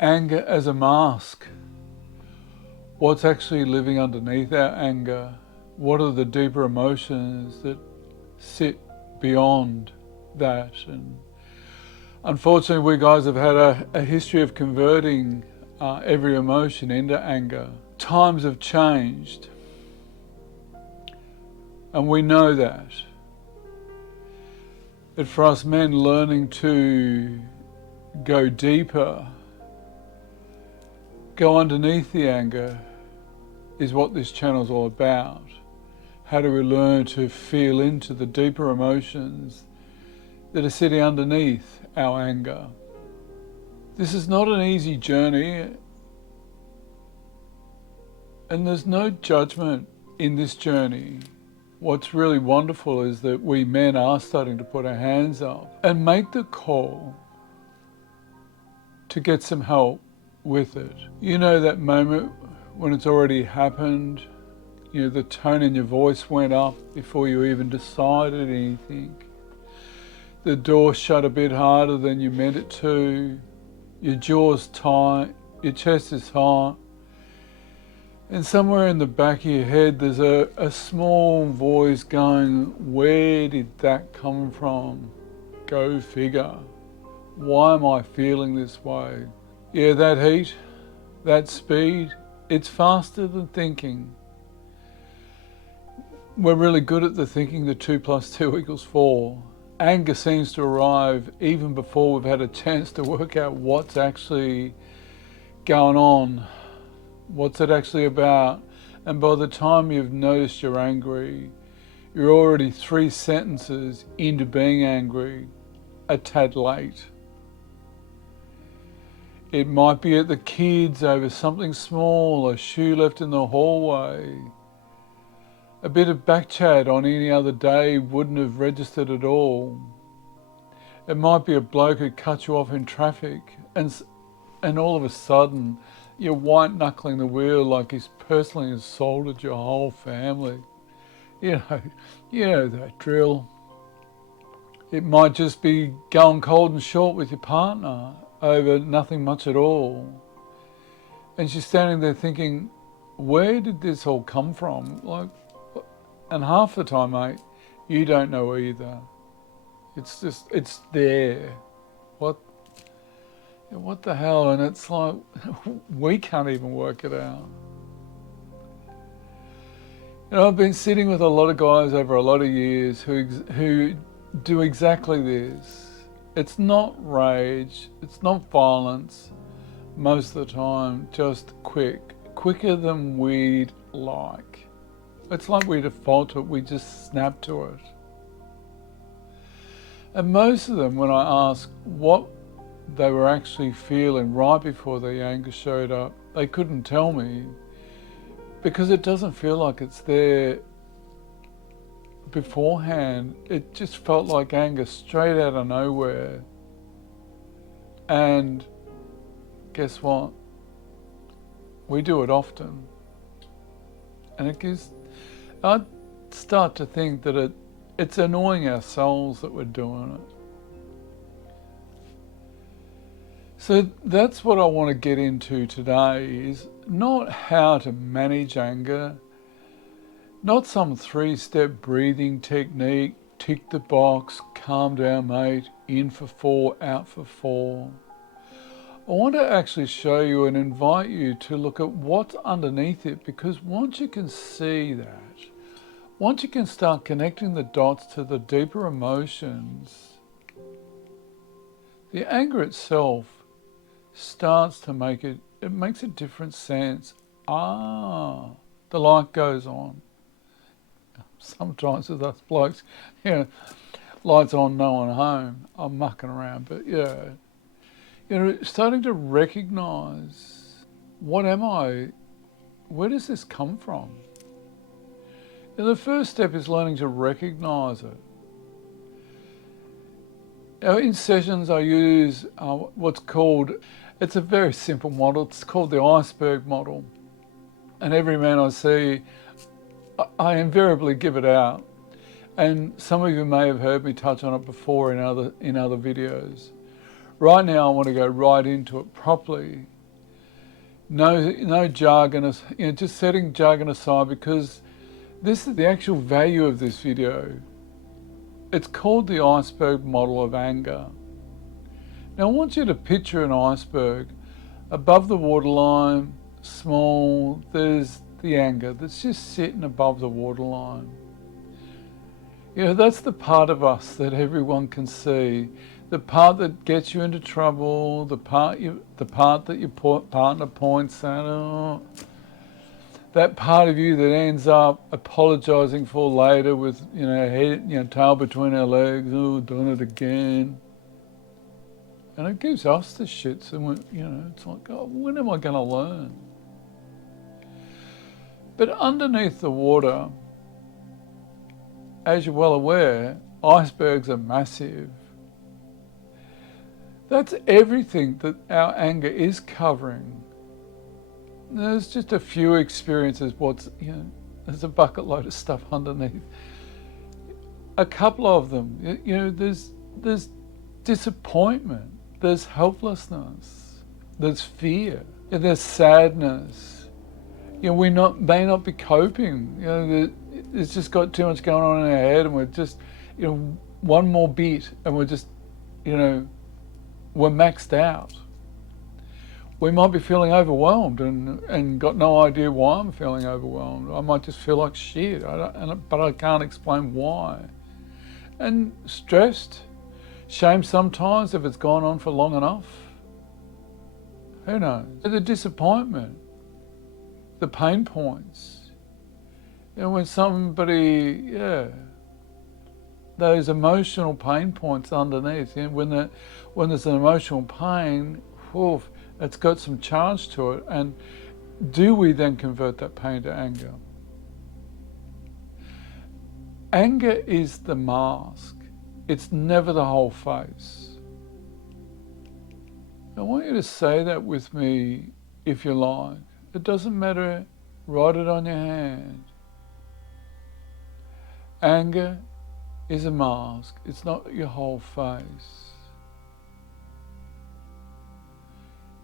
Anger as a mask. What's actually living underneath our anger? What are the deeper emotions that sit beyond that? And unfortunately, we guys have had a history of converting every emotion into anger. Times have changed, and we know that. But for us men, learning to go deeper, go underneath the anger, is what this channel is all about. How do we learn to feel into the deeper emotions that are sitting underneath our anger? This is not an easy journey, and there's no judgment in this journey. What's really wonderful is that we men are starting to put our hands up and make the call to get some help with it. You know that moment when it's already happened, you know, the tone in your voice went up before you even decided anything. The door shut a bit harder than you meant it to. Your jaw's tight, your chest is hot. And somewhere in the back of your head, there's a small voice going, where did that come from? Go figure. Why am I feeling this way? Yeah, that heat, that speed, it's faster than thinking. We're really good at the thinking that 2 + 2 = 4. Anger seems to arrive even before we've had a chance to work out what's actually going on. What's it actually about? And by the time you've noticed you're angry, you're already 3 sentences into being angry, a tad late. It might be at the kids over something small, a shoe left in the hallway. A bit of back chat on any other day wouldn't have registered at all. It might be a bloke who cut you off in traffic and all of a sudden you're white knuckling the wheel like he's personally assaulted your whole family. You know that drill. It might just be going cold and short with your partner over nothing much at all. And she's standing there thinking, where did this all come from? And half the time, mate, you don't know either. It's there. What the hell? And it's like, we can't even work it out. You know, I've been sitting with a lot of guys over a lot of years who do exactly this. It's not rage, it's not violence, most of the time, just quicker than we'd like. It's like we default to it, we just snap to it. And most of them, when I ask what they were actually feeling right before the anger showed up, they couldn't tell me because it doesn't feel like it's there beforehand. It just felt like anger straight out of nowhere. And guess what? We do it often. And I start to think that it's annoying ourselves that we're doing it. So that's what I want to get into today, is not how to manage anger, not some 3-step breathing technique, tick the box, calm down mate, in for 4, out for 4. I want to actually show you and invite you to look at what's underneath it, because once you can see that, once you can start connecting the dots to the deeper emotions, the anger itself starts to it makes a different sense. The light goes on. Sometimes with us blokes, lights on, no one home. I'm mucking around, but starting to recognize, what am I? Where does this come from? And the first step is learning to recognize it. In sessions I use what's called, it's a very simple model, it's called the iceberg model. And every man I see, I invariably give it out. And some of you may have heard me touch on it before in other videos. Right now I want to go right into it properly. No jargon, just setting jargon aside, because this is the actual value of this video. It's called the iceberg model of anger. Now I want you to picture an iceberg. Above the waterline, small, there's the anger that's just sitting above the waterline. That's the part of us that everyone can see. The part that gets you into trouble, the part that your partner points at, that part of you that ends up apologising for later with, head, tail between our legs, done it again. And it gives us the shits, and it's like, when am I going to learn? But underneath the water, as you're well aware, icebergs are massive. That's everything that our anger is covering. There's just a few experiences, there's a bucket load of stuff underneath. A couple of them, there's disappointment, there's helplessness, there's fear, there's sadness. We may not be coping. It's just got too much going on in our head, and we're just, one more beat, and we're just, we're maxed out. We might be feeling overwhelmed and got no idea why I'm feeling overwhelmed. I might just feel like shit, but I can't explain why. And stressed, shame sometimes if it's gone on for long enough. Who knows? The disappointment, the pain points. When somebody, those emotional pain points underneath, when there's an emotional pain, it's got some charge to it. And do we then convert that pain to anger? Anger is the mask. It's never the whole face. I want you to say that with me if you like. It doesn't matter, write it on your hand. Anger is a mask. It's not your whole face.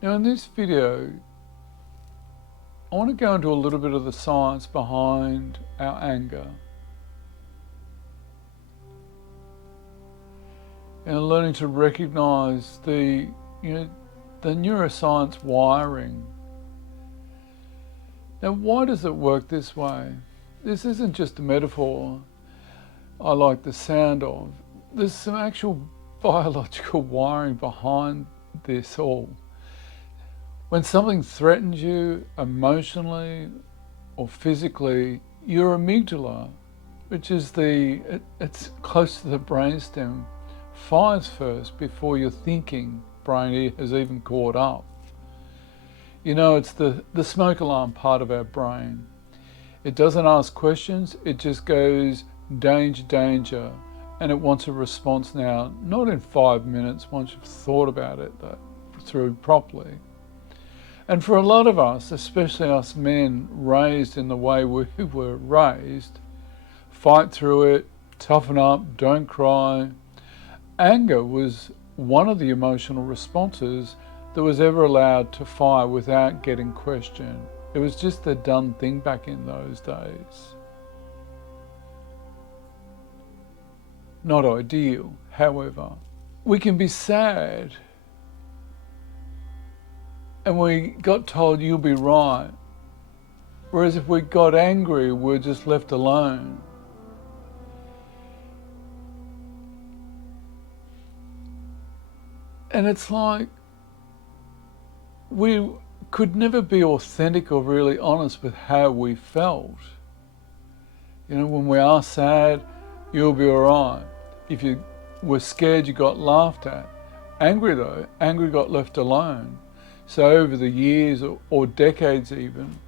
Now in this video, I want to go into a little bit of the science behind our anger. And learning to recognize the neuroscience wiring. Now why does it work this way? This isn't just a metaphor I like the sound of. There's some actual biological wiring behind this all. When something threatens you emotionally or physically, your amygdala, which is it's close to the brainstem, fires first before your thinking brain has even caught up. It's the smoke alarm part of our brain. It doesn't ask questions, it just goes, danger, danger, and it wants a response now, not in 5 minutes once you've thought about it through properly. And for a lot of us, especially us men raised in the way we were raised, fight through it, toughen up, don't cry. Anger was one of the emotional responses that was ever allowed to fire without getting questioned. It was just the done thing back in those days. Not ideal, however. We can be sad and we got told you'll be right. Whereas if we got angry, we're just left alone. And it's like we could never be authentic or really honest with how we felt. When we are sad, you'll be all right. If you were scared, you got laughed at. Angry though, angry got left alone. So over the years or decades even,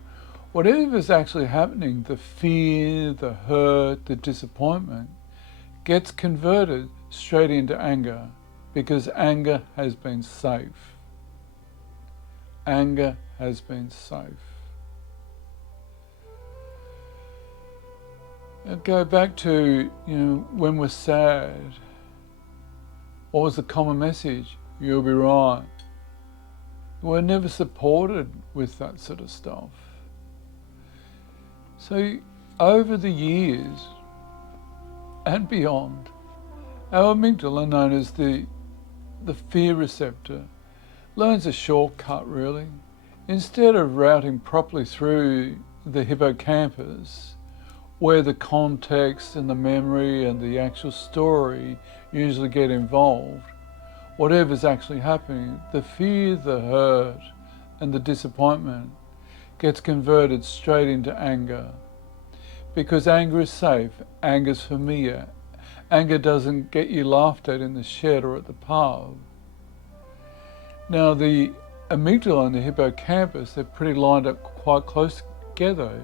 whatever's actually happening, the fear, the hurt, the disappointment, gets converted straight into anger because anger has been safe. Anger has been safe. Now go back to, when we're sad, what was the common message? You'll be right. We're never supported with that sort of stuff. So over the years and beyond, our amygdala, known as the fear receptor, learns a shortcut really. Instead of routing properly through the hippocampus, where the context and the memory and the actual story usually get involved, whatever's actually happening, the fear, the hurt, and the disappointment gets converted straight into anger. Because anger is safe, anger's familiar. Anger doesn't get you laughed at in the shed or at the pub. Now the amygdala and the hippocampus, they're pretty lined up quite close together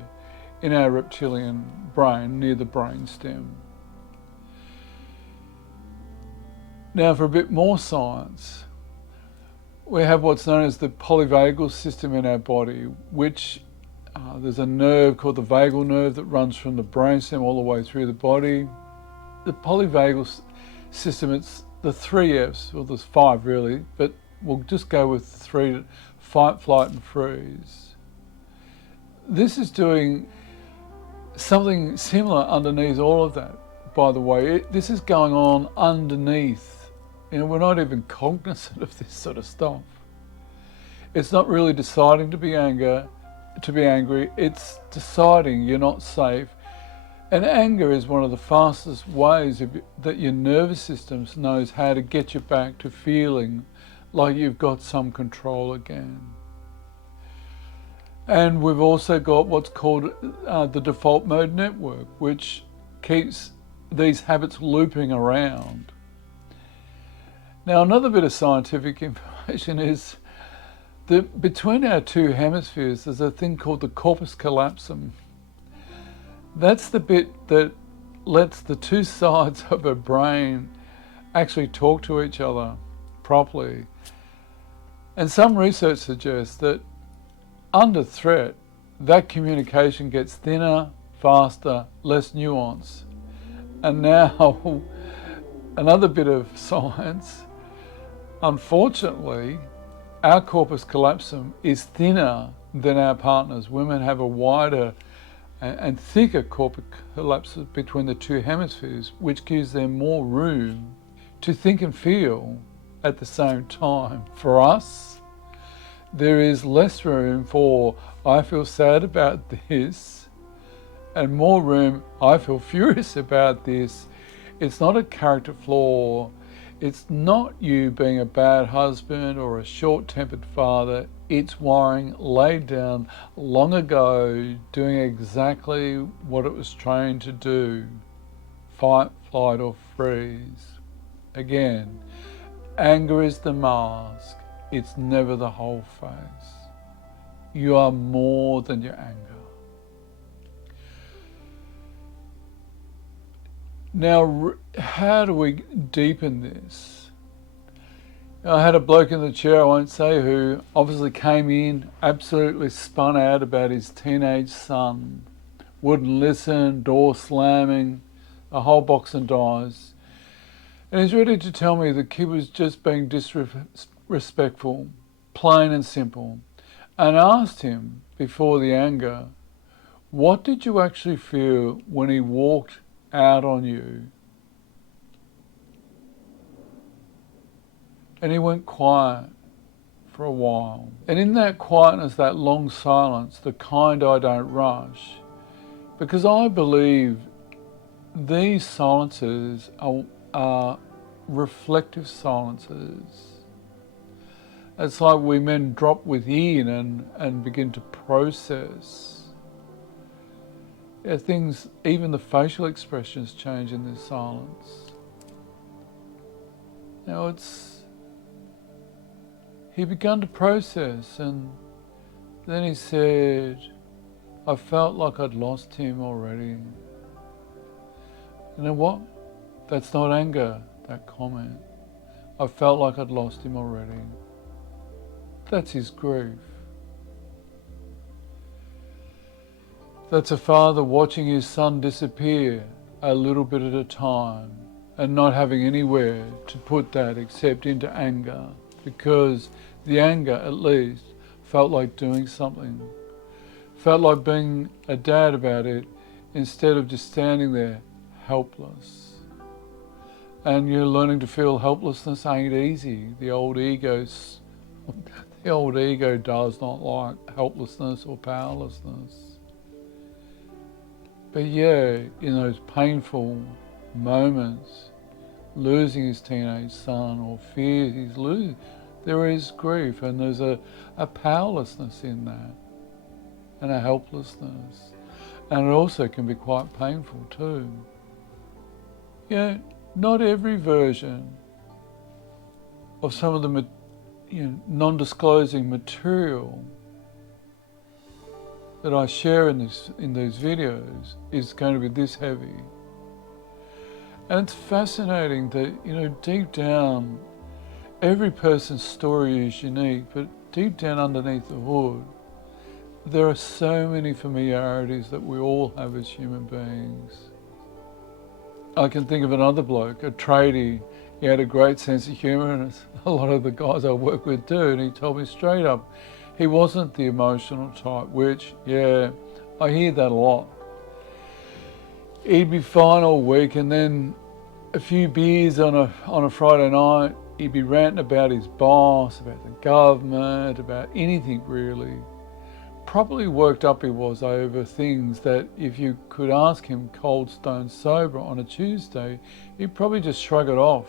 in our reptilian brain, near the brainstem. Now for a bit more science, we have what's known as the polyvagal system in our body, which there's a nerve called the vagal nerve that runs from the brainstem all the way through the body. The polyvagal system, it's the 3 F's, well there's 5 really, but we'll just go with 3: fight, flight and freeze. This is doing something similar underneath all of that, by the way. This is going on underneath. We're not even cognizant of this sort of stuff. It's not really deciding to be angry, it's deciding you're not safe. And anger is one of the fastest ways that your nervous system knows how to get you back to feeling like you've got some control again. And we've also got what's called the default mode network, which keeps these habits looping around. Now, another bit of scientific information is that between our 2 hemispheres, there's a thing called the corpus callosum. That's the bit that lets the 2 sides of a brain actually talk to each other properly. And some research suggests that under threat, that communication gets thinner, faster, less nuanced. And now, another bit of science, unfortunately, our corpus callosum is thinner than our partners. Women have a wider and thicker corpus callosum between the 2 hemispheres, which gives them more room to think and feel at the same time. For us, there is less room for I feel sad about this, and more room I feel furious about this. It's not a character flaw. It's not you being a bad husband or a short-tempered father. It's wiring laid down long ago, doing exactly what it was trained to do. Fight, flight, or freeze. Again, anger is the mask. It's never the whole face. You are more than your anger. Now, how do we deepen this? I had a bloke in the chair, I won't say who, obviously came in, absolutely spun out about his teenage son. Wouldn't listen, door slamming, a whole box and dies. And he's ready to tell me the kid was just being disrespectful, plain and simple. And I asked him, before the anger, what did you actually feel when he walked out on you? And he went quiet for a while. And in that quietness, that long silence, the kind I don't rush, because I believe these silences are reflective silences. It's like we men drop within and begin to process. Things, even the facial expressions change in this silence. He began to process, and then he said, I felt like I'd lost him already. You know what? That's not anger, that comment. I felt like I'd lost him already. That's his grief. That's a father watching his son disappear a little bit at a time and not having anywhere to put that except into anger. because the anger, at least, felt like doing something. Felt like being a dad about it instead of just standing there helpless. And you're learning to feel helplessness ain't easy. The old ego does not like helplessness or powerlessness. But yeah, in those painful moments, losing his teenage son or fear he's losing, there is grief, and there's a powerlessness in that and a helplessness. And it also can be quite painful too. Yeah, not every version of some of the non-disclosing material that I share in these videos is going to be this heavy. And it's fascinating that, deep down, every person's story is unique, but deep down underneath the hood, there are so many familiarities that we all have as human beings. I can think of another bloke, a tradie. He had a great sense of humour, and a lot of the guys I work with do, and he told me straight up, he wasn't the emotional type, which, yeah, I hear that a lot. He'd be fine all week, and then a few beers on a Friday night, he'd be ranting about his boss, about the government, about anything really. Properly worked up he was over things that if you could ask him cold stone sober on a Tuesday, he'd probably just shrug it off.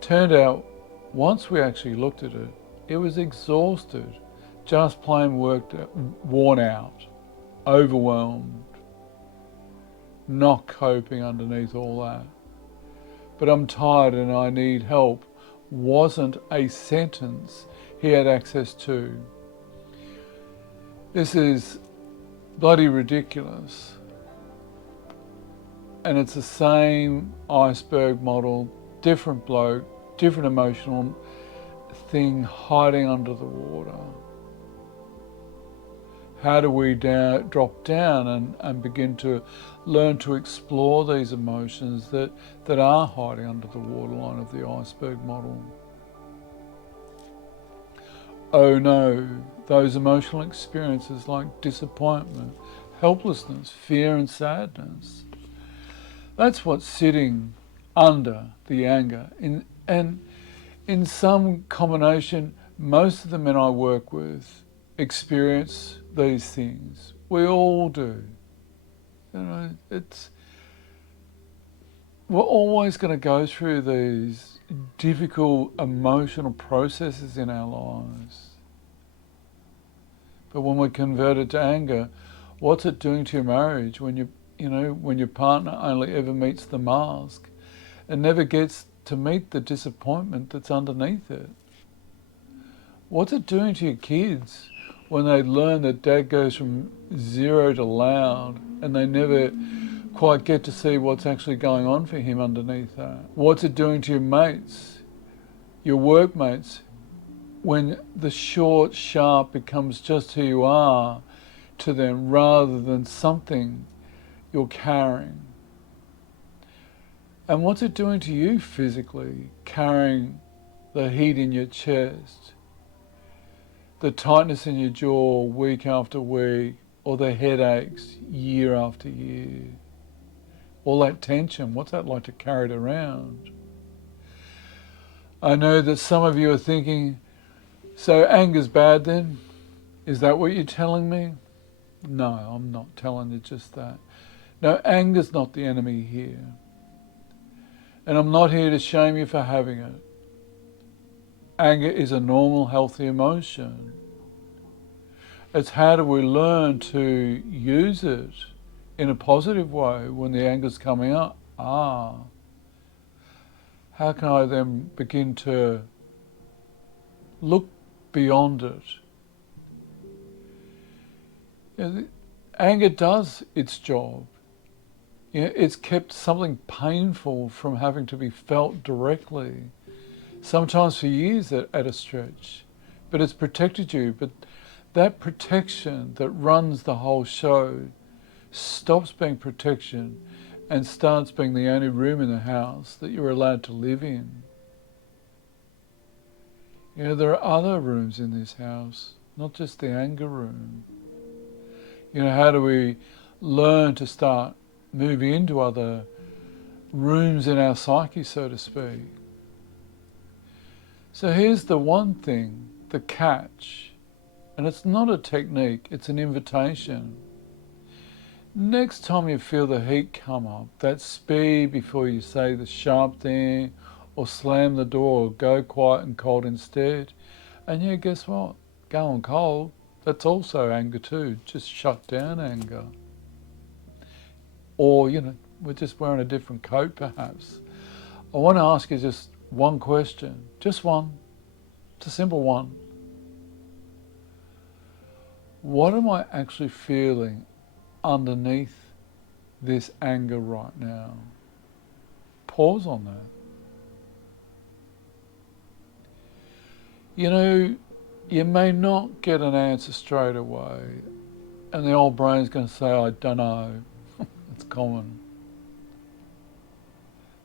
Turned out, once we actually looked at it, it was exhausted, just plain worn out, overwhelmed, not coping underneath all that. But I'm tired and I need help wasn't a sentence he had access to. This is bloody ridiculous. And it's the same iceberg model, different bloke, different emotional thing hiding under the water. How do we drop down and begin to learn to explore these emotions that are hiding under the waterline of the iceberg model? Oh no, those emotional experiences like disappointment, helplessness, fear and sadness. That's what's sitting under the anger. And in some combination, most of the men I work with experience these things. We all do. We're always going to go through these difficult emotional processes in our lives. But when we're converted to anger, what's it doing to your marriage when when your partner only ever meets the mask and never gets to meet the disappointment that's underneath it? What's it doing to your kids when they learn that dad goes from zero to loud and they never quite get to see what's actually going on for him underneath that? What's it doing to your mates, your workmates, when the short, sharp becomes just who you are to them rather than something you're carrying? And what's it doing to you physically, carrying the heat in your chest, the tightness in your jaw week after week, or the headaches year after year? All that tension, what's that like to carry it around? I know that some of you are thinking, so anger's bad then? Is that what you're telling me? No, I'm not telling you just that. No, anger's not the enemy here. And I'm not here to shame you for having it. Anger is a normal, healthy emotion. It's how do we learn to use it in a positive way when the anger's coming up? How can I then begin to look beyond it? Anger does its job. It's kept something painful from having to be felt directly, sometimes for years at a stretch, but it's protected you. But that protection that runs the whole show stops being protection and starts being the only room in the house that you're allowed to live in. You know, there are other rooms in this house, not just the anger room. You know, how do we learn to start moving into other rooms in our psyche, so to speak? So here's the one thing, the catch, and it's not a technique, it's an invitation. Next time you feel the heat come up, that speed before you say the sharp thing, or slam the door, or go quiet and cold instead, and yeah, guess what? Going cold, that's also anger too, just shut down anger. Or, you know, we're just wearing a different coat perhaps. I want to ask you just one question, just one. It's a simple one. What am I actually feeling underneath this anger right now? Pause on that. You know, you may not get an answer straight away, and the old brain's going to say, I don't know. It's common.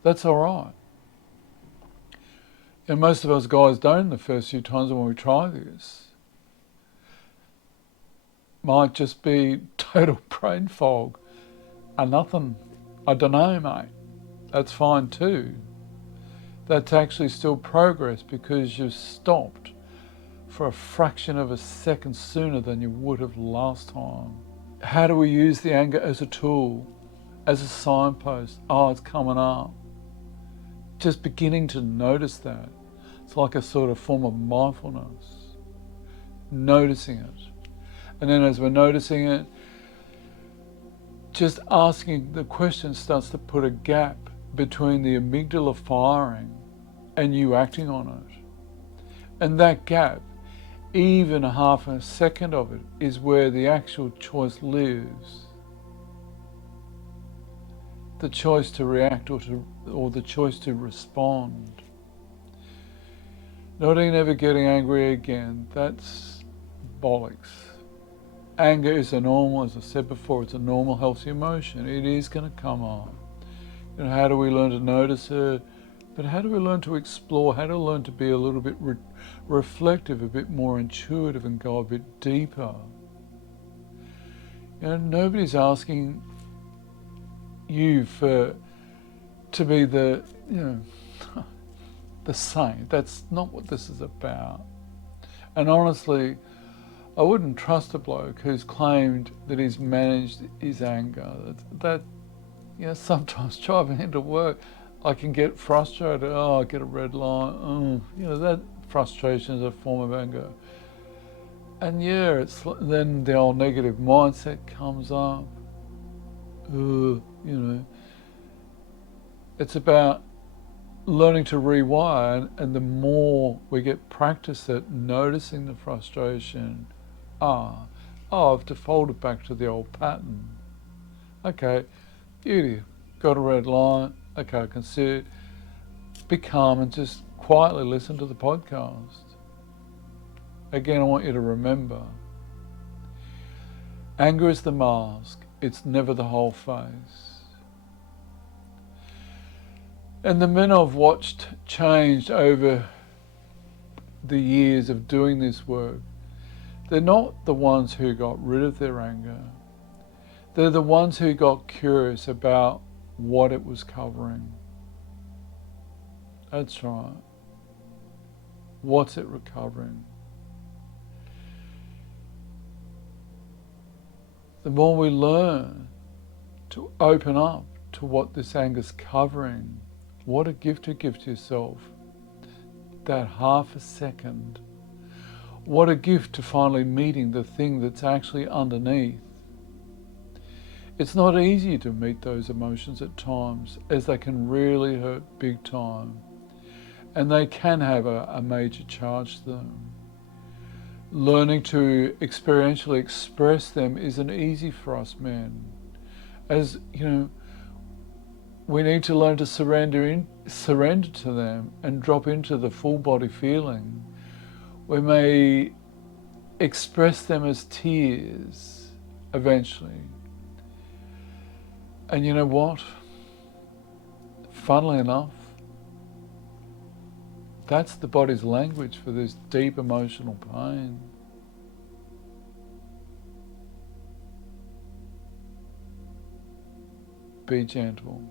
That's all right. And most of us guys don't the first few times when we try this. Might just be total brain fog. Nothing. I don't know, mate. That's fine too. That's actually still progress because you've stopped for a fraction of a second sooner than you would have last time. How do we use the anger as a tool, as a signpost? Oh, it's coming up. Just beginning to notice that. It's like a sort of form of mindfulness. Noticing it. And then as we're noticing it, just asking the question starts to put a gap between the amygdala firing and you acting on it. And that gap, even half a second of it, is where the actual choice lives. The choice to react or the choice to respond. Not never getting angry again, that's bollocks. Anger is a normal, as I said before, it's a normal healthy emotion. It is going to come on. You know, how do we learn to notice it? But how do we learn to explore? How do we learn to be a little bit reflective, a bit more intuitive and go a bit deeper? You know, nobody's asking you to be the, you know, the saint. That's not what this is about. And honestly, I wouldn't trust a bloke who's claimed that he's managed his anger. That you know, sometimes driving into work, I can get frustrated. Oh, I get a red line. Oh, you know, that frustration is a form of anger. And yeah, it's then the old negative mindset comes up. You know, it's about learning to rewire, and the more we get practice at noticing the frustration, I've defaulted back to the old pattern. Okay, beauty, got a red line. Okay, I can see it. Be calm and just quietly listen to the podcast. Again, I want you to remember, anger is the mask. It's never the whole face. And the men I've watched changed over the years of doing this work, they're not the ones who got rid of their anger. They're the ones who got curious about what it was covering. That's right. What's it recovering? The more we learn to open up to what this anger's covering, what a gift to give to yourself. That half a second. What a gift to finally meeting the thing that's actually underneath. It's not easy to meet those emotions at times, as they can really hurt big time. And they can have a major charge to them. Learning to experientially express them isn't easy for us men. As, you know, we need to learn to surrender to them and drop into the full body feeling. We may express them as tears eventually. And you know what? Funnily enough, That's the body's language for this deep emotional pain. Be gentle.